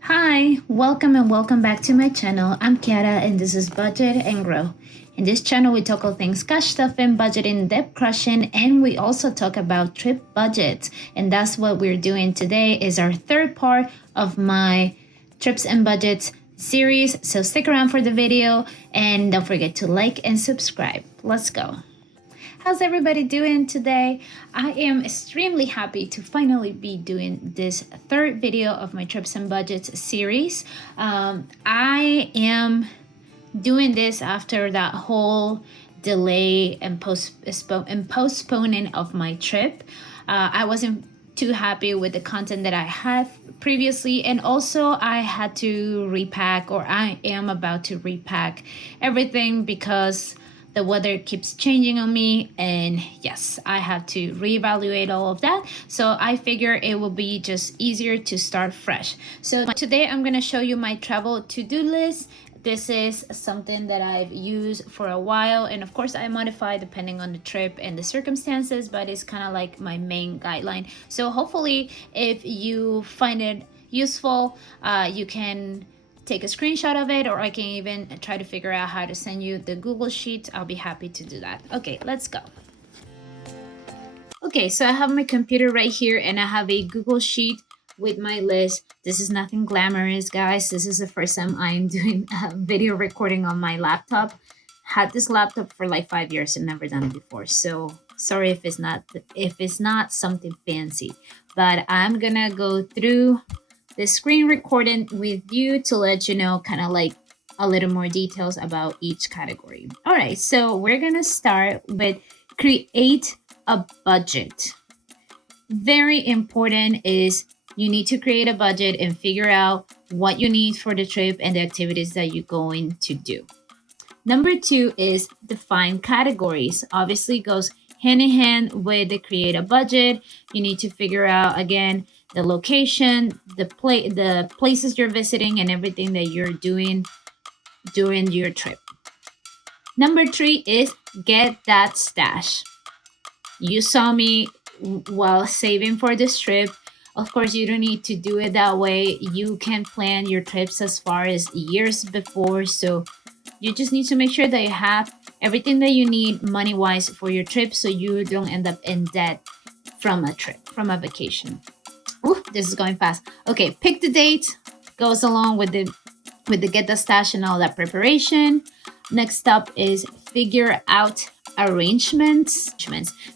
Hi, welcome and welcome back to my channel. I'm Kiara and this is Budget and Grow. In this channel, we talk all things cash stuffing, budgeting, debt crushing, and we also talk about trip budgets. And that's what we're doing today is our third part of my trips and budgets series. So stick around for the video and don't forget to like and subscribe. Let's go. How's everybody doing today? I am extremely happy to finally be doing this third video of my trips and budgets series. I am doing this after that whole delay and postponing of my trip. I wasn't too happy with the content that I had previously, and also I had to repack, or I am about to repack everything because the weather keeps changing on me, and yes, I have to reevaluate all of that. So I figure it will be just easier to start fresh. So today I'm going to show you my travel to-do list. This is something that I've used for a while, and of course I modify depending on the trip and the circumstances, but it's kind of like my main guideline. So hopefully if you find it useful, you can take a screenshot of it, or I can even try to figure out how to send you the Google Sheet. I'll be happy to do that. Okay, let's go. Okay, so I have my computer right here and I have a Google Sheet with my list. This is nothing glamorous, guys. This is the first time I'm doing a video recording on my laptop. Had this laptop for like 5 years and never done it before. So sorry if it's not something fancy, but I'm gonna go through the screen recording with you to let you know kind of like a little more details about each category. All right, so we're gonna start with create a budget. Very important is you need to create a budget and figure out what you need for the trip and the activities that you're going to do. Number two is define categories. Obviously goes hand in hand with the create a budget. You need to figure out again the location, the places you're visiting, and everything that you're doing during your trip. Number three is get that stash. You saw me while saving for this trip. Of course, you don't need to do it that way. You can plan your trips as far as years before. So you just need to make sure that you have everything that you need money wise for your trip so you don't end up in debt from a trip, from a vacation. Ooh, this is going fast. Okay, pick the date. Goes along with the get the stash and all that preparation. Next up is figure out arrangements.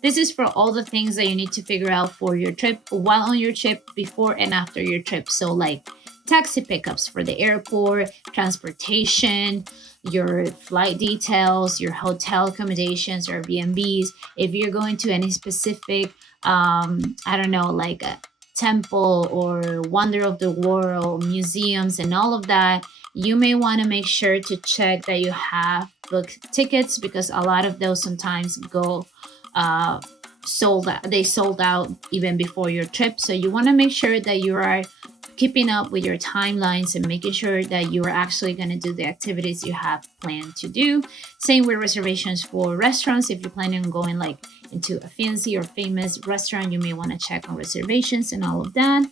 This is for all the things that you need to figure out for your trip, while on your trip, before and after your trip. So like taxi pickups for the airport, transportation, your flight details, your hotel accommodations or Airbnbs. If you're going to any specific, I don't know, like a temple or wonder of the world, museums, and all of that, you may want to make sure to check that you have booked tickets, because a lot of those sometimes go sold out. They sold out even before your trip. So you want to make sure that you are keeping up with your timelines and making sure that you are actually going to do the activities you have planned to do. Same with reservations for restaurants. If you're planning on going like into a fancy or famous restaurant, you may want to check on reservations and all of that.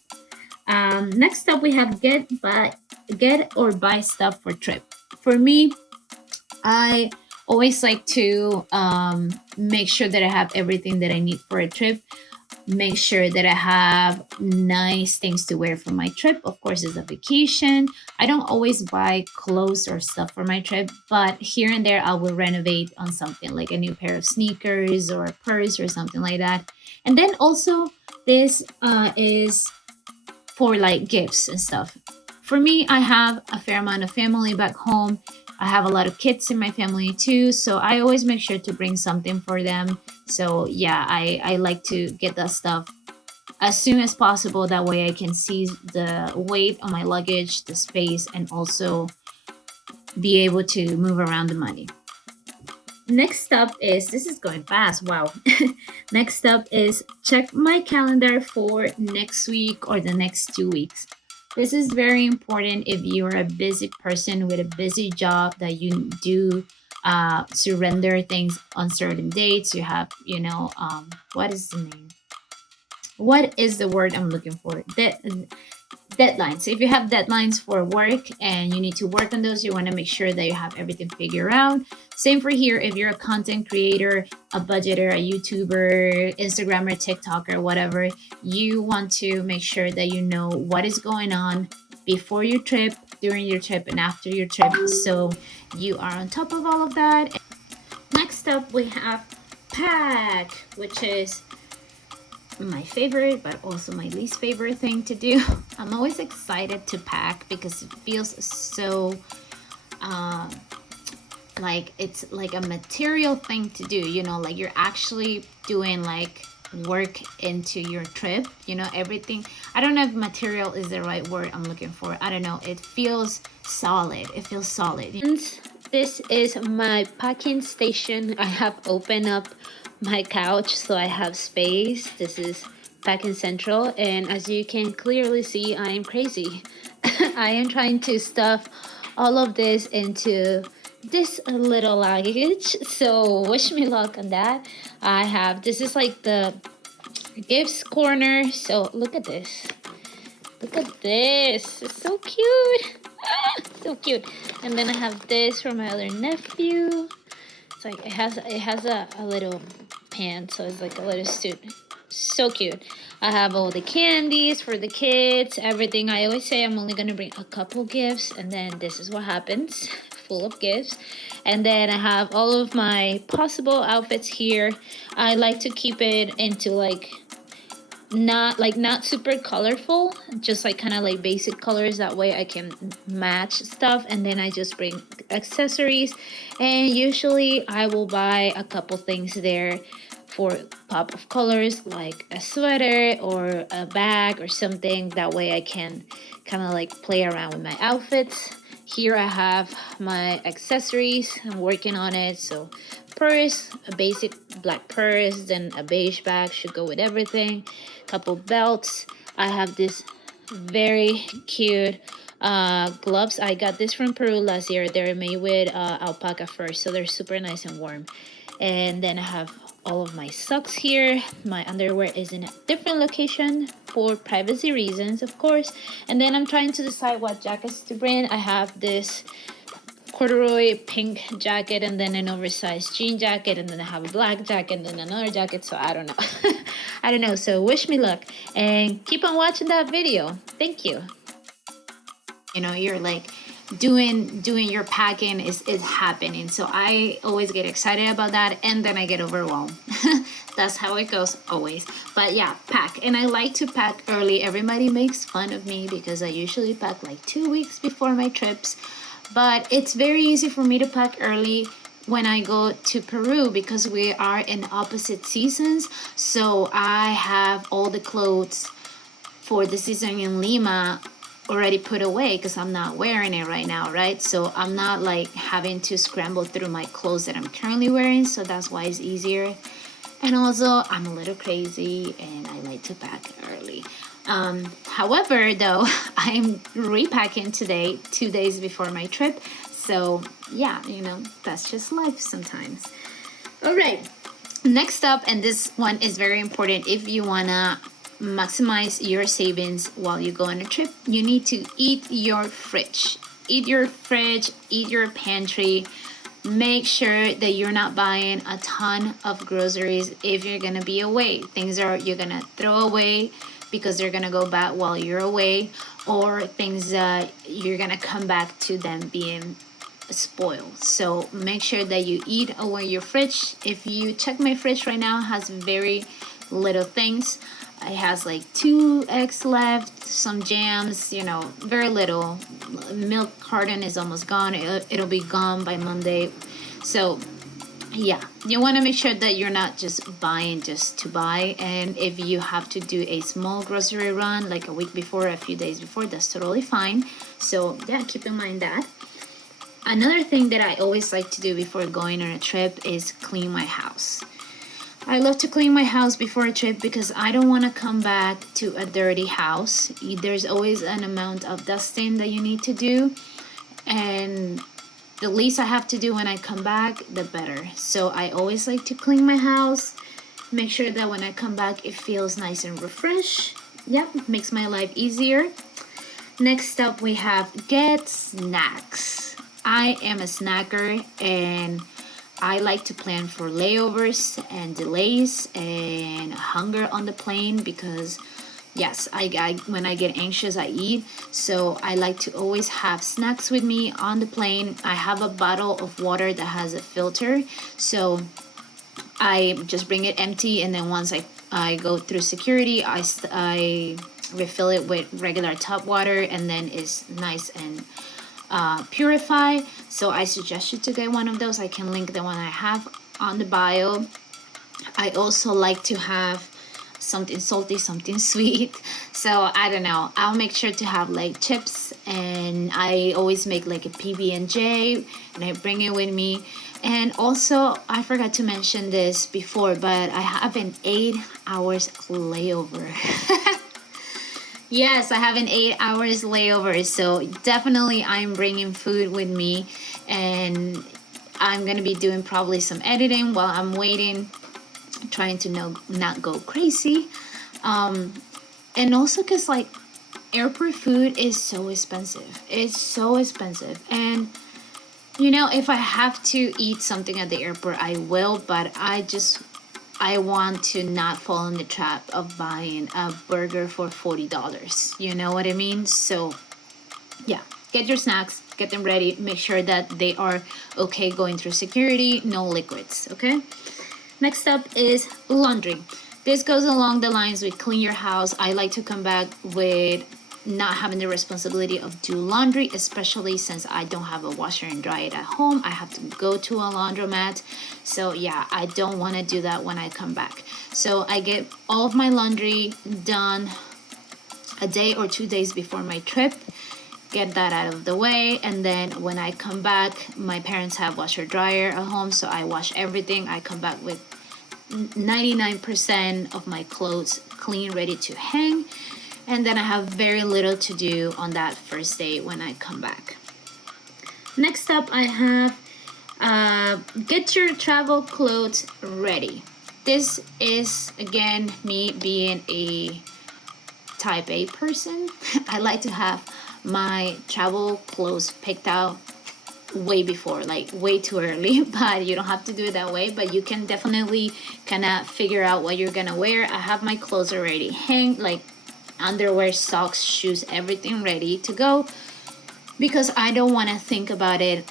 Next up, we have get or buy stuff for trip. For me, I always like to make sure that I have everything that I need for a trip. Make sure that I have nice things to wear for my trip. Of course, it's a vacation. I don't always buy clothes or stuff for my trip, but here and there I will renovate on something like a new pair of sneakers or a purse or something like that. And then also this is for like gifts and stuff. For me, I have a fair amount of family back home. I have a lot of kids in my family too, so I always make sure to bring something for them. So yeah, I like to get that stuff as soon as possible. That way I can see the weight on my luggage, the space, and also be able to move around the money. Next up is, this is going fast, wow. Next up is check my calendar for next week or the next 2 weeks. This is very important if you're a busy person with a busy job, that you do surrender things on certain dates. You have, what is the name? What is the word I'm looking for? deadlines. If you have deadlines for work and you need to work on those, you want to make sure that you have everything figured out. Same for here. If you're a content creator, a budgeter, a YouTuber, Instagrammer, TikToker, whatever, you want to make sure that you know what is going on before your trip, during your trip, and after your trip, so you are on top of all of that. Next up, we have pack, which is my favorite but also my least favorite thing to do. I'm always excited to pack because it feels so uh, like it's like a material thing to do, you know, like you're actually doing like work into your trip, you know, everything. I don't know if material is the right word I'm looking for. I don't know, it feels solid, it feels solid. And this is my packing station. I have opened up my couch so I have space. This is packing central, and as you can clearly see, I am crazy. I am trying to stuff all of this into this little luggage, so wish me luck on that. I have, this is like the gifts corner, so look at this, look at this, it's so cute. So cute. And then I have this for my other nephew. It's like it has a little pan, so it's like a little suit. So cute. I have all the candies for the kids, everything. I always say I'm only gonna bring a couple gifts, and then this is what happens, full of gifts. And then I have all of my possible outfits here. I like to keep it into like not super colorful, just like kind of like basic colors, that way I can match stuff. And then I just bring accessories, and usually I will buy a couple things there for pop of colors, like a sweater or a bag or something, that way I can kind of like play around with my outfits. Here I have my accessories, I'm working on it. So purse, a basic black purse, then a beige bag should go with everything. Couple belts. I have this very cute gloves. I got this from Peru last year. They're made with alpaca fur, so they're super nice and warm. And then I have all of my socks here. My underwear is in a different location for privacy reasons, of course. And then I'm trying to decide what jackets to bring. I have this corduroy pink jacket, and then an oversized jean jacket, and then I have a black jacket, and then another jacket. So I don't know. I don't know. So wish me luck and keep on watching that video. Thank you. You know, you're like doing your packing is happening, so I always get excited about that, and then I get overwhelmed. That's how it goes always. But yeah, pack. And I like to pack early. Everybody makes fun of me because I usually pack like 2 weeks before my trips, but it's very easy for me to pack early when I go to Peru because we are in opposite seasons. So I have all the clothes for the season in Lima already put away because I'm not wearing it right now, right? So I'm not like having to scramble through my clothes that I'm currently wearing, so that's why it's easier. And also, I'm a little crazy and I like to pack early. However, though, I'm repacking today, 2 days before my trip. So yeah, you know, that's just life sometimes. All right, next up, and this one is very important if you wanna maximize your savings while you go on a trip, you need to eat your fridge. Eat your fridge, eat your pantry. Make sure that you're not buying a ton of groceries if you're gonna be away. Things are you're gonna throw away because they're gonna go bad while you're away, or things that you're gonna come back to them being spoiled. So make sure that you eat away your fridge. If you check my fridge right now, it has very little things. It has like 2 eggs left, some jams, you know, very little. Milk carton is almost gone. It'll be gone by Monday. So yeah, you want to make sure that you're not just buying just to buy. And if you have to do a small grocery run like a week before, a few days before, that's totally fine. So yeah, keep in mind that. Another thing that I always like to do before going on a trip is clean my house. I love to clean my house before a trip because I don't want to come back to a dirty house. There's always an amount of dusting that you need to do, and the least I have to do when I come back, the better. So I always like to clean my house, make sure that when I come back, it feels nice and refreshed. Yep, makes my life easier. Next up, we have get snacks. I am a snacker and I like to plan for layovers and delays and hunger on the plane because yes, I when I get anxious I eat. So I like to always have snacks with me on the plane. I have a bottle of water that has a filter. So I just bring it empty, and then once I go through security, I refill it with regular tap water, and then it's nice and purified. So I suggest you to get one of those. I can link the one I have on the bio. I also like to have something salty, something sweet. So I don't know. I'll make sure to have like chips, and I always make like a PB and J, and I bring it with me. And also, I forgot to mention this before, but I have an 8 hours layover. Yes, I have an 8 hours layover. So definitely, I'm bringing food with me, and I'm gonna be doing probably some editing while I'm waiting, trying to not go crazy. And also because like airport food is so expensive. It's so expensive. And if I have to eat something at the airport, I will, but I want to not fall in the trap of buying a burger for $40. You know what I mean? So yeah, get your snacks, get them ready, make sure that they are okay going through security, no liquids, okay? Next up is laundry. This goes along the lines with clean your house. I like to come back with not having the responsibility of do laundry, especially since I don't have a washer and dryer at home. I have to go to a laundromat. So yeah, I don't want to do that when I come back. So I get all of my laundry done a day or 2 days before my trip, get that out of the way, and then when I come back, my parents have washer dryer at home, so I wash everything. I come back with 99% of my clothes clean, ready to hang, and then I have very little to do on that first day when I come back. Next up, I have get your travel clothes ready. This is again me being a type A person. I like to have my travel clothes picked out way before, like way too early, but you don't have to do it that way, but you can definitely kind of figure out what you're gonna wear. I have my clothes already hang, like underwear, socks, shoes, everything ready to go, because I don't want to think about it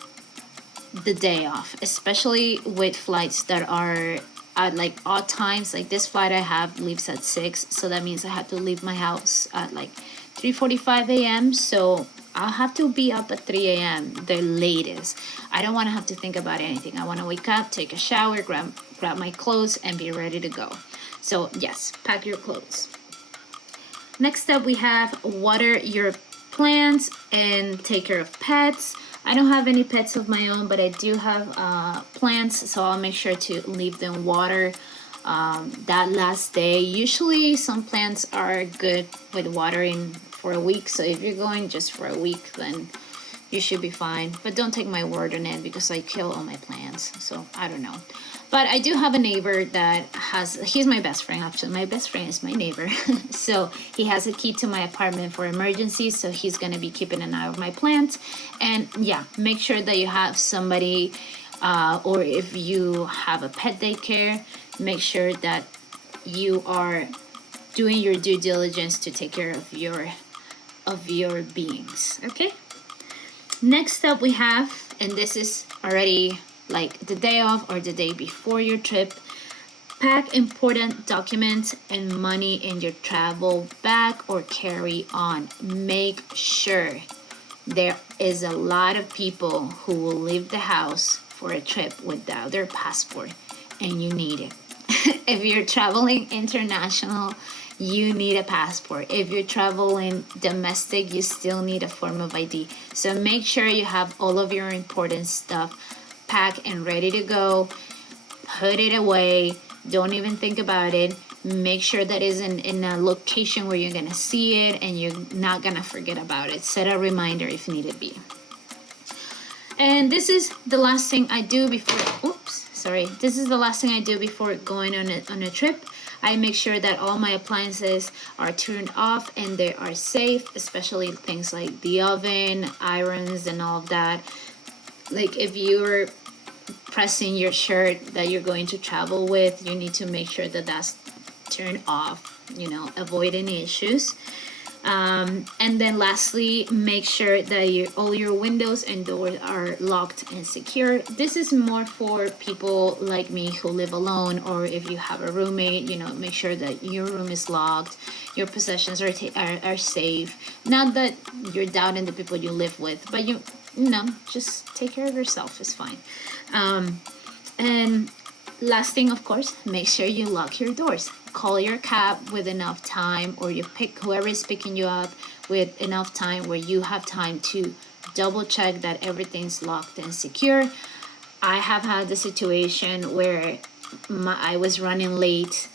the day off, especially with flights that are at like odd times. Like this flight I have leaves at 6, so that means I have to leave my house at like 3:45 a.m. So I'll have to be up at 3 a.m. the latest. I don't want to have to think about anything. I want to wake up, take a shower, grab my clothes, and be ready to go. So yes, pack your clothes. Next up, we have water your plants and take care of pets. I don't have any pets of my own, but I do have plants, so I'll make sure to leave them water that last day. Usually, some plants are good with watering for a week, so if you're going just for a week, then you should be fine. But don't take my word on it because I kill all my plants, so I don't know. But I do have a neighbor that he's my best friend actually. My best friend is my neighbor. So he has a key to my apartment for emergencies. So he's going to be keeping an eye on my plants. And yeah, make sure that you have somebody, or if you have a pet daycare, make sure that you are doing your due diligence to take care of your beings. Okay. Next up we have, and this is already like the day off or the day before your trip, pack important documents and money in your travel bag or carry on. Make sure there is a lot of people who will leave the house for a trip without their passport, and you need it. If you're traveling international, you need a passport. If you're traveling domestic, you still need a form of ID. So make sure you have all of your important stuff packed and ready to go. Put it away. Don't even think about it. Make sure that is in a location where you're going to see it and you're not going to forget about it. Set a reminder if needed be. And this is the last thing I do before, this is the last thing I do before going on a trip. I make sure that all my appliances are turned off and they are safe, especially things like the oven, irons, and all of that. Like if you're pressing your shirt that you're going to travel with, you need to make sure that that's turned off, avoid any issues. And then lastly, make sure that all your windows and doors are locked and secure. This is more for people like me who live alone, or if you have a roommate, make sure that your room is locked, your possessions are safe. Not that you're doubting the people you live with, but just take care of yourself. It's fine. And last thing, of course, make sure you lock your doors. Call your cab with enough time, or you pick whoever is picking you up with enough time where you have time to double check that everything's locked and secure. I have had the situation where I was running late,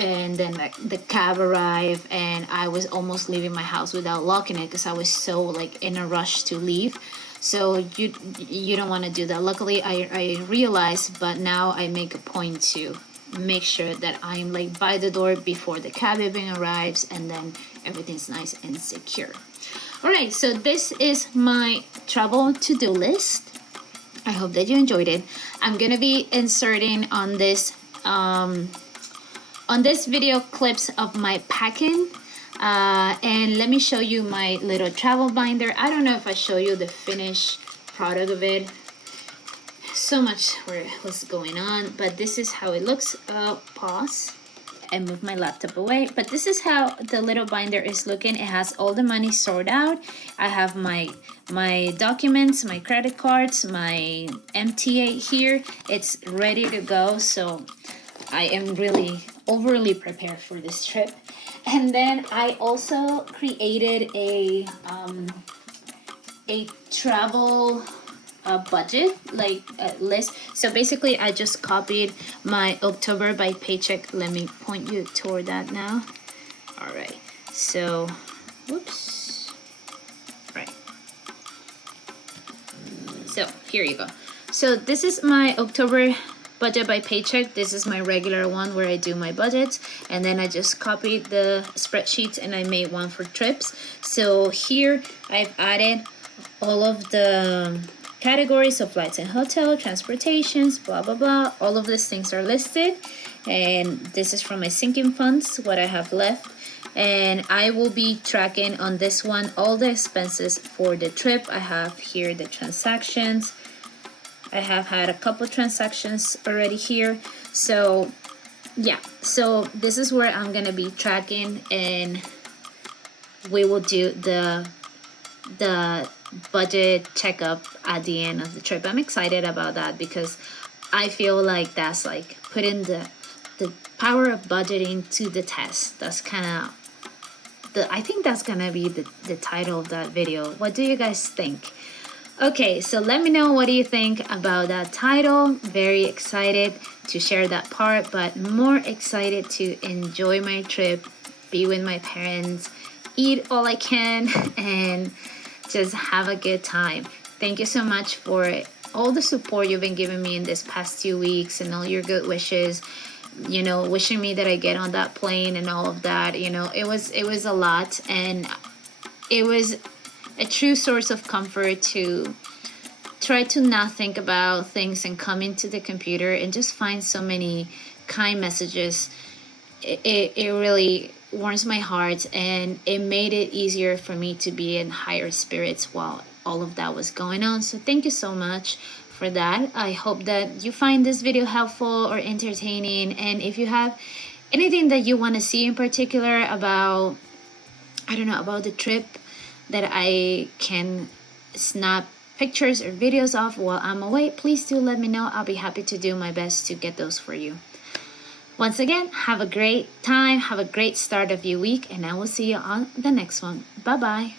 and then the cab arrived and I was almost leaving my house without locking it because I was so in a rush to leave. So you don't want to do that. Luckily I realized, but now I make a point to make sure that I'm by the door before the cab even arrives, and then everything's nice and secure. All right, so this is my travel to-do list. I hope that you enjoyed it. I'm gonna be inserting on this video clips of my packing, and let me show you my little travel binder. I don't know if I show you the finished product of it. So much what's going on, but this is how it looks. Pause and move my laptop away. But this is how the little binder is looking. It has all the money sorted out. I have my documents, my credit cards, my MTA here. It's ready to go. So I am really overly prepared for this trip. And then I also created a travel budget list. So basically I just copied my October by paycheck. Let me point you toward that now. All right, so whoops, right, so here you go. So this is my October budget by paycheck. This is my regular one where I do my budgets, and then I just copied the spreadsheets and I made one for trips. So here I've added all of the categories of flights and hotel, transportations, blah blah blah. All of these things are listed, and this is from my sinking funds, what I have left. And I will be tracking on this one all the expenses for the trip. I have here the transactions. I have had a couple transactions already here. So yeah, so this is where I'm gonna be tracking, and we will do the budget checkup at the end of the trip. I'm excited about that because I feel like that's putting the power of budgeting to the test. That's kind of I think that's gonna be the title of that video. What do you guys think? Okay, so let me know, what do you think about that title? Very excited to share that part, but more excited to enjoy my trip, be with my parents, eat all I can, and just have a good time. Thank you so much for all the support you've been giving me in this past 2 weeks, and all your good wishes, wishing me that I get on that plane and all of that. It was a lot, and it was a true source of comfort to try to not think about things and come into the computer and just find so many kind messages. It really warms my heart, and it made it easier for me to be in higher spirits while all of that was going on. So thank you so much for that. I hope that you find this video helpful or entertaining, and if you have anything that you want to see in particular about, about the trip, that I can snap pictures or videos of while I'm away, please do let me know. I'll be happy to do my best to get those for you. Once again, have a great time, have a great start of your week, and I will see you on the next one. Bye bye.